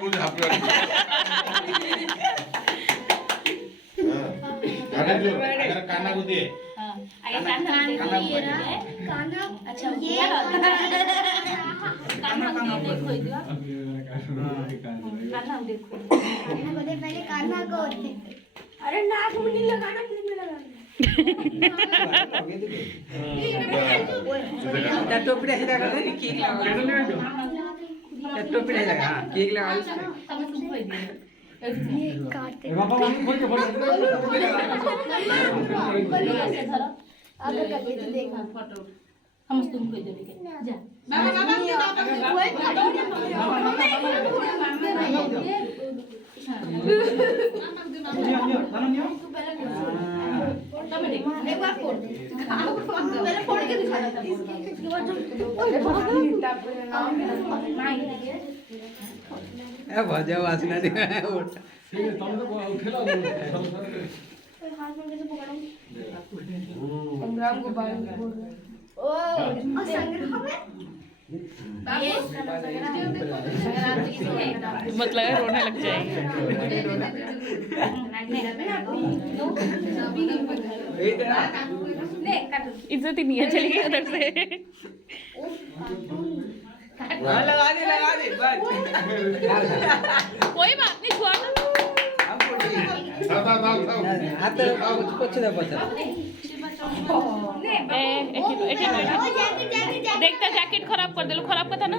कुछ हैप्पी अगर काना को दे आगे कान्हा ये रहा कान्हा अच्छा ये कान्हा देखो इधर कान्हा देखो कान्हा को दे पहले कान्हा को दे अरे नाक में नहीं लगाना क्लिप में लगाना टोपी ऐसे लगा दे केक लगा टोपी ऐसे लगा केक लगा हम तुम खोई दे ये काटे बाबा बोल के बोल ऐसे धरो आगे कर दे देखो फोटो हम तुम खोई दे जा एक बार फोड़ दे पहले फोड़ के दिखा देता इसके बाद ए भजा वासना दे ठीक है तुम तो खेला हाथ में कैसे पकड़ूं संग्राम को बाल बोल ओ संग्राम में ये मत लगा रोने लग जाएगी। इज्जत ही नहीं है, चली गई उधर से। लगा दे बस कोई बात नहीं, छोड़ दो। हाथ कुछ ना पता देखता जैकेट खराब कर दे, खराब कथा ना।